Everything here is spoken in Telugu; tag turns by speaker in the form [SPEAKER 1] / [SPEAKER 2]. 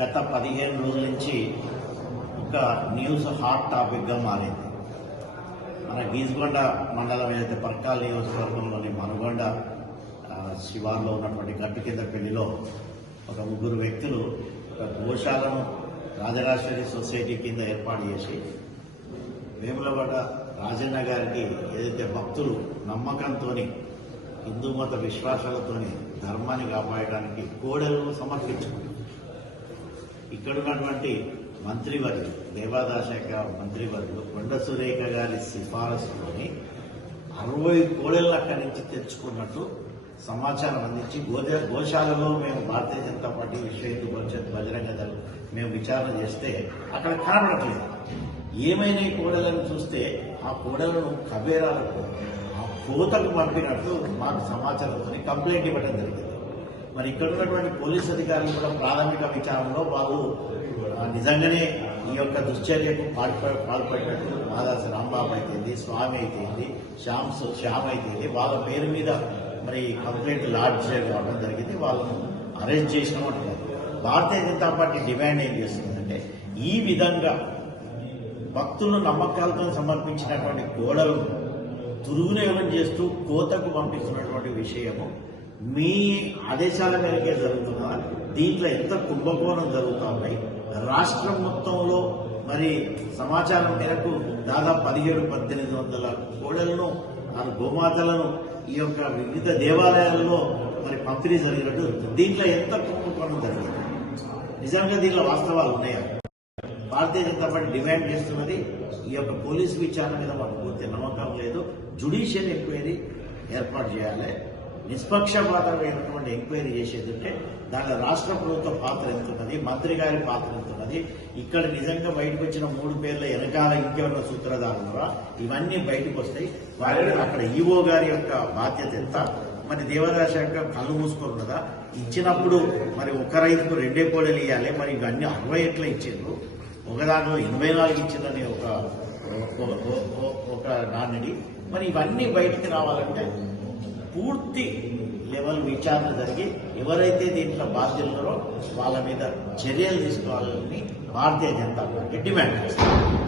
[SPEAKER 1] గత పదిహేను రోజుల నుంచి ఒక న్యూస్ హాట్ టాపిక్గా మారింది. మన గీజ్గొండ మండలం ఏదైతే పర్కాల నియోజకవర్గంలోని మనుగొండ శివార్లో ఉన్నటువంటి గట్టు కింద పెళ్ళిలో ఒక ముగ్గురు వ్యక్తులు ఒక గోశాలను రాజరాజేశ్వరి సొసైటీ కింద ఏర్పాటు చేసి వేములవాడ రాజన్న గారికి ఏదైతే భక్తులు నమ్మకంతోని హిందూ మత విశ్వాసాలతోని ధర్మాన్ని కాపాడడానికి కోడలు సమర్పించుకుంటారు ఇక్కడ ఉన్నటువంటి మంత్రివర్యులు దేవాదాయ మంత్రివర్యులు కొండ సురేఖ గారి సిఫారసులోని అరవై కోడళ్ళు అక్కడి నుంచి తెచ్చుకున్నట్టు సమాచారం అందించి గోదే గోశాలలో మేము భారతీయ జనతా పార్టీ విశ్వ హిందూ పరిషత్ బజరంగ దళం మేము విచారణ చేస్తే అక్కడ కనబడట్లేదు. ఏమైనా కోడలను చూస్తే ఆ కోడలను కబేరాలకు ఆ కోతకు పంపినట్టు మాకు సమాచారంతో కంప్లైంట్ ఇవ్వడం జరిగింది. మరి ఇక్కడ ఉన్నటువంటి పోలీస్ అధికారులు కూడా ప్రాథమిక విచారణలో వాళ్ళు నిజంగానే ఈ యొక్క దుశ్చర్యకు పాల్ప పాల్పడినట్టు మాదాసి రాంబాబు అయితేంది స్వామి అయితేంది శ్యామ్ శ్యామ్ అయితేంది వాళ్ళ పేరు మీద మరి కంప్లైంట్ లాడ్జ్ కావడం జరిగింది. వాళ్ళను అరెస్ట్ చేసినట్టు భారతీయ జనతా పార్టీ డిమాండ్ ఏం చేస్తుందంటే ఈ విధంగా భక్తులు నమ్మకాలతో సమర్పించినటువంటి గోడలు దుర్వినియోగం చేస్తూ కోతకు పంపిస్తున్నటువంటి విషయము మీ ఆదేశాల మేరకే జరుగుతున్నా దీంట్లో ఎంత కుంభకోణం జరుగుతూ ఉన్నాయి రాష్ట్రం మొత్తంలో మరి సమాచారం మేరకు దాదాపు పదిహేడు పద్దెనిమిది వందల కోడలను ఆ గోమాతలను ఈ యొక్క వివిధ దేవాలయాల్లో మరి పంపిణీ జరిగినట్టు దీంట్లో ఎంత కుంభకోణం జరిగింది నిజంగా దీంట్లో వాస్తవాలు ఉన్నాయా? భారతీయ జనతా పార్టీ డిమాండ్ చేస్తున్నది ఈ యొక్క పోలీసు విచారణ మీద మాకు పూర్తి నమ్మకం లేదు. జుడిషియల్ ఎంక్వైరీ ఏర్పాటు చేయాలి. నిష్పక్షపాతమైనటువంటి ఎంక్వైరీ చేసేది ఉంటే దాంట్లో రాష్ట్ర ప్రభుత్వ పాత్ర ఎంత ఉన్నది మంత్రి గారి పాత్ర ఎంత ఉన్నది ఇక్కడ నిజంగా బయటకు వచ్చిన మూడు పేర్ల వెనకాల ఇంకెవరిన సూత్రధారులరా? ఇవన్నీ బయటకు వస్తాయి వారి అక్కడ ఈవో గారి యొక్క బాధ్యత ఎంత? మరి దేవాదాయ శాఖ కళ్ళు మూసుకున్నదా? ఇచ్చినప్పుడు మరి ఒక రైతుకు రెండే కోడలు ఇవ్వాలి మరి ఇవన్నీ అరవై ఎట్లా ఇచ్చిండ్రు? ఒక దాంట్లో ఎనభై నాలుగు ఇచ్చిందని ఒక- ఒక నాన్నడి. మరి ఇవన్నీ బయటికి రావాలంటే పూర్తి లెవెల్ విచారణ జరిగి ఎవరైతే దీంట్లో బాధ్యులున్నారో వాళ్ళ మీద చర్యలు తీసుకోవాలని భారతీయ జనతా పార్టీ డిమాండ్ చేస్తారు